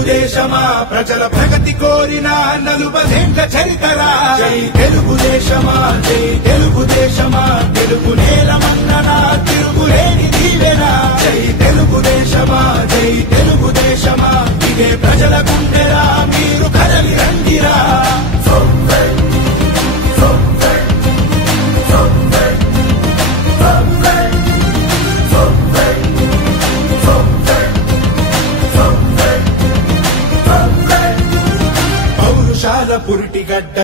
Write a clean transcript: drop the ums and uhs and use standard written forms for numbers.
తెలుగుదేశమా ప్రజల ప్రగతి కోరిన నలుబదేండ్ల చరితరా జై తెలుగుదేశమా జై తెలుగుదేశమా తెలుగు నేలమన్ననా తిరుగులేని దీవెనా జై తెలుగుదేశమా జై తెలుగుదేశమా ఇదే ప్రజల గుండెరా మీరు కదలి రండిరా పౌరుషాల పురిటిగడ్డ